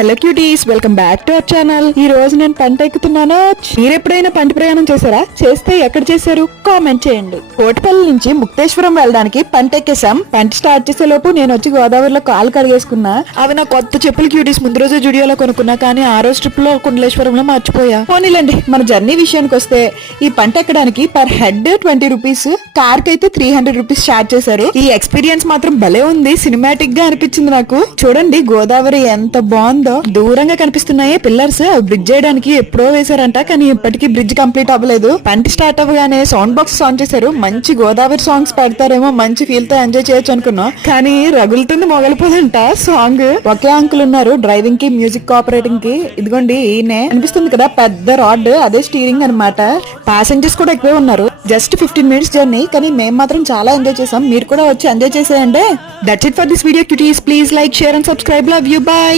Hello cuties, welcome back to our channel. ఈ రోజు నేను పంట ఎక్కుతున్నాను. మీరు ఎప్పుడైనా పంట ప్రయాణం చేశారా? చేస్తే ఎక్కడ చేశారు కామెంట్ చేయండి. కోటిపల్లి నుంచి ముక్తేశ్వరం వెళ్ళడానికి పంట ఎక్కేసాం. పంట స్టార్ట్ చేసే లోపు నేను వచ్చి గోదావరిలో కాలు కడిగేసుకున్నా. అవి నా కొత్త చెప్పులు క్యూటీస్. ముందు రోజు జుడియోలో కొనుక్కున్నా, కానీ ఆ రోజు ట్రిప్ లో కుండలేశ్వరంలో మర్చిపోయా. పోనీలండి, మన జర్నీ విషయానికి వస్తే ఈ పంట ఎక్కడానికి పర్ హెడ్ 20 రూపీస్, కార్ కి అయితే 300 రూపీస్ చార్జ్ చేశారు. ఈ ఎక్స్పీరియన్స్ మాత్రం భలే ఉంది, సినిమాటిక్ గా అనిపించింది నాకు. చూడండి గోదావరి ఎంత బాగుందో. దూరంగా కనిపిస్తున్నాయి పిల్లర్స్, బ్రిడ్జ్ చేయడానికి ఎప్పుడో వేశారంట, కానీ ఇప్పటికీ బ్రిడ్జ్ కంప్లీట్ అవ్వలేదు. పంట స్టార్ట్ అవ్వగానే సౌండ్ బాక్స్ ఆన్ చేశారు. మంచి గోదావరి సాంగ్స్ పెడతారేమో, మంచి ఫీల్ తో ఎంజాయ్ చేయొచ్చు అనుకున్నాం, కానీ రగులుతుంది మొగలిపోదంట సాంగ్. ఒకే అంకుల్ ఉన్నారు డ్రైవింగ్ కి, మ్యూజిక్ కోఆపరేటింగ్ కి. ఇదిగోండి ఈయనే అనిపిస్తుంది కదా, పెద్ద రాడ్, అదే స్టీరింగ్ అన్నమాట. ప్యాసింజర్స్ కూడా ఎక్కువే ఉన్నారు. జస్ట్ 15 మినిట్స్ జర్నీ, కానీ మేము మాత్రం చాలా ఎంజాయ్ చేసాం. మీరు కూడా వచ్చి ఎంజాయ్ చేసేయండి. That's it for this video cuties. Please like, share and subscribe. Love you, by.